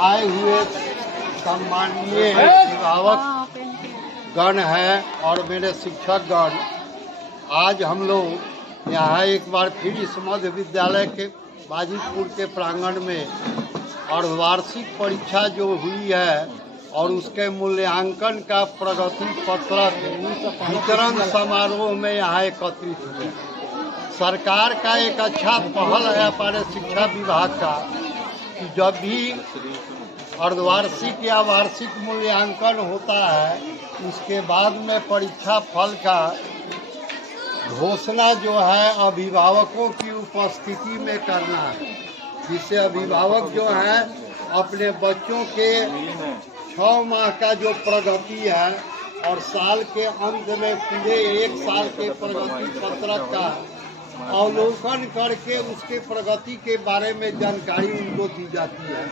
आए हुए सम्माननीय अभिभावक गण हैं और मेरे शिक्षक गण, आज हम लोग यहाँ एक बार फिर इस मध्य विद्यालय के बाजीपुर के प्रांगण में और वार्षिक परीक्षा जो हुई है और उसके मूल्यांकन का प्रगति पत्रक वितरण समारोह में यहाँ एकत्रित हुए। सरकार का एक अच्छा पहल है हमारे शिक्षा विभाग का कि जब भी अर्धवार्षिक या वार्षिक मूल्यांकन होता है उसके बाद में परीक्षा फल का घोषणा जो है अभिभावकों की उपस्थिति में करना है, जिससे अभिभावक जो है अपने बच्चों के 6 माह का जो प्रगति है और साल के अंत में पूरे 1 साल के प्रगति पत्रक का अवलोकन करके उसके प्रगति के बारे में जानकारी उनको दी जाती है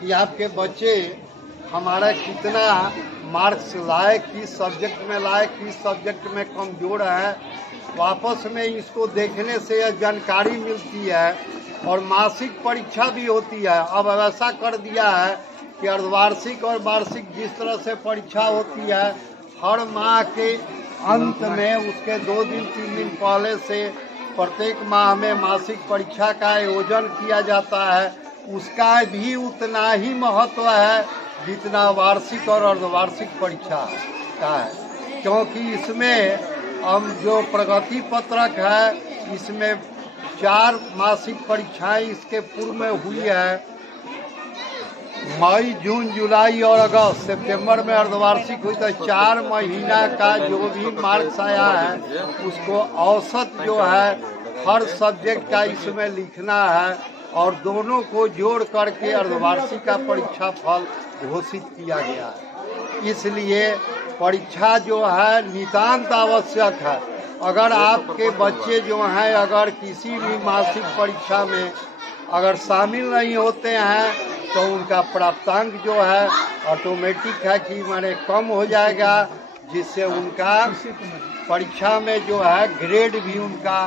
कि आपके बच्चे हमारा कितना मार्क्स लाए, किस सब्जेक्ट में लाए, किस सब्जेक्ट में कमजोर है। वापस में इसको देखने से यह जानकारी मिलती है और मासिक परीक्षा भी होती है। अब ऐसा कर दिया है कि अर्धवार्षिक और वार्षिक जिस तरह से परीक्षा होती है, हर माह के अंत में उसके 2 दिन 3 दिन पहले से प्रत्येक माह में मासिक परीक्षा का आयोजन किया जाता है। उसका भी उतना ही महत्व है जितना वार्षिक और अर्धवार्षिक परीक्षा का है, क्योंकि इसमें हम जो प्रगति पत्रक है इसमें 4 मासिक परीक्षाएं इसके पूर्व में हुई है। मई, जून, जुलाई और अगस्त, सितंबर में अर्धवार्षिक हुई। तो 4 महीना का जो भी मार्क्स आया है उसको औसत जो है हर सब्जेक्ट का इसमें लिखना है और दोनों को जोड़ करके अर्धवार्षिक का परीक्षा फल घोषित किया गया है। इसलिए परीक्षा जो है नितांत आवश्यक है। अगर आपके बच्चे जो हैं अगर किसी भी मासिक परीक्षा में अगर शामिल नहीं होते हैं तो उनका प्राप्तांक जो है ऑटोमेटिक है कि माने कम हो जाएगा, जिससे उनका परीक्षा में जो है ग्रेड भी उनका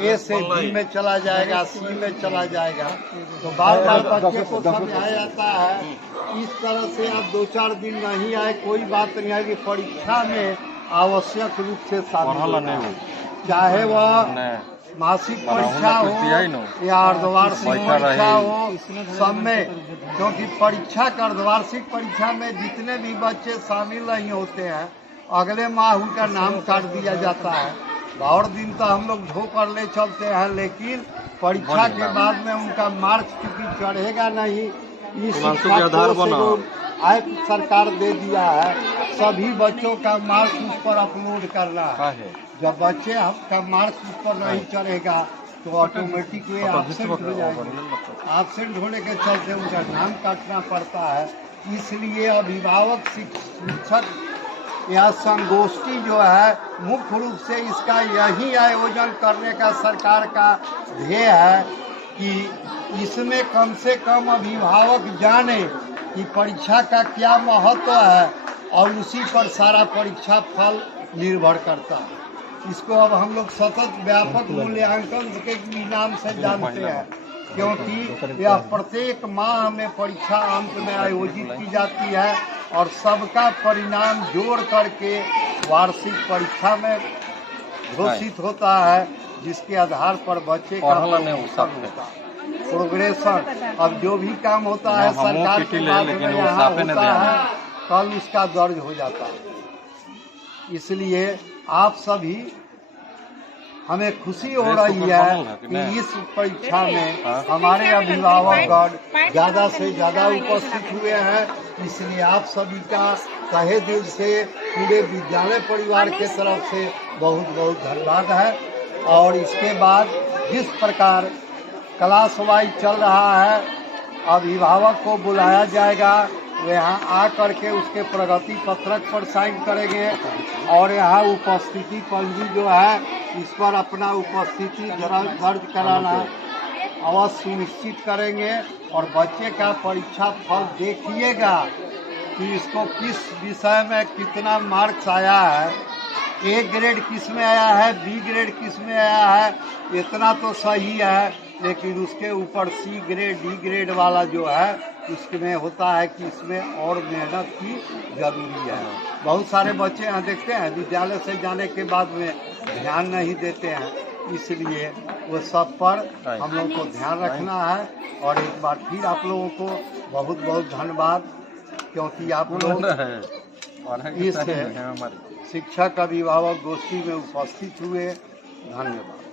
ए से बी में चला जाएगा, सी में चला जाएगा। तो बार बार बच्चे को समझाया जाता है इस तरह से आप 2-4 दिन नहीं आए कोई बात नहीं है कि परीक्षा में आवश्यक रूप से शामिल होना, चाहे वह मासिक परीक्षा हो या अर्धवार्षिक परीक्षा हो, सब में। क्योंकि परीक्षा का अर्धवार्षिक परीक्षा में जितने भी बच्चे शामिल नहीं होते हैं अगले माह उनका नाम काट दिया जाता है। और दिन तो हम लोग ढो कर ले चलते हैं, लेकिन परीक्षा के बाद में उनका मार्क्स चूंकि चढ़ेगा नहीं, इस आधार पर सरकार दे दिया है सभी बच्चों का मार्क्स उस पर अपलोड करना है। जब बच्चे का मार्क्स उस पर नहीं चढ़ेगा तो ऑटोमेटिक वे एब्सेंट हो जाएंगे। एब्सेंट होने के चलते उनका नाम काटना पड़ता है। इसलिए अभिभावक शिक्षक यह संगोष्ठी जो है मुख्य रूप से इसका यही आयोजन करने का सरकार का ध्येय है कि इसमें कम से कम अभिभावक जाने कि परीक्षा का क्या महत्व है और उसी पर सारा परीक्षा फल निर्भर करता है। इसको अब हम लोग सतत व्यापक मूल्यांकन के नाम से जानते हैं, क्योंकि यह प्रत्येक माह में परीक्षा अंत में आयोजित की जाती है और सबका परिणाम जोड़ करके वार्षिक परीक्षा में घोषित होता है, जिसके आधार पर बच्चे का प्रोग्रेशन अब जो भी काम होता है सरकार के माध्यम में यहाँ होता है, कल उसका दर्ज हो जाता है। इसलिए आप सभी हमें खुशी हो रही है कि इस परीक्षा में हमारे अभिभावकगण ज़्यादा से ज़्यादा उपस्थित हुए हैं। इसलिए आप सभी का तहे दिल से पूरे विद्यालय परिवार के तरफ से बहुत बहुत धन्यवाद है। और इसके बाद जिस प्रकार क्लास वाइज चल रहा है, अभिभावक को बुलाया जाएगा, वे यहाँ आ करके उसके प्रगति पत्रक पर साइन करेंगे और यहाँ उपस्थिति पंजी जो है इस पर अपना उपस्थिति दर्ज कराना अवश्य सुनिश्चित करेंगे। और बच्चे का परीक्षा फल देखिएगा कि इसको किस विषय में कितना मार्क्स आया है, ए ग्रेड किस में आया है, बी ग्रेड किस में आया है। इतना तो सही है लेकिन उसके ऊपर सी ग्रेड डी ग्रेड वाला जो है उसमें होता है कि इसमें और मेहनत की जरूरी है। बहुत सारे बच्चे हैं देखते हैं विद्यालय से जाने के बाद में ध्यान नहीं देते हैं, इसलिए वो सब पर हम लोग को ध्यान रखना है। और एक बार फिर आप लोगों को बहुत बहुत धन्यवाद, क्योंकि आप लोग इस शिक्षक अभिभावक गोष्ठी में उपस्थित हुए। धन्यवाद।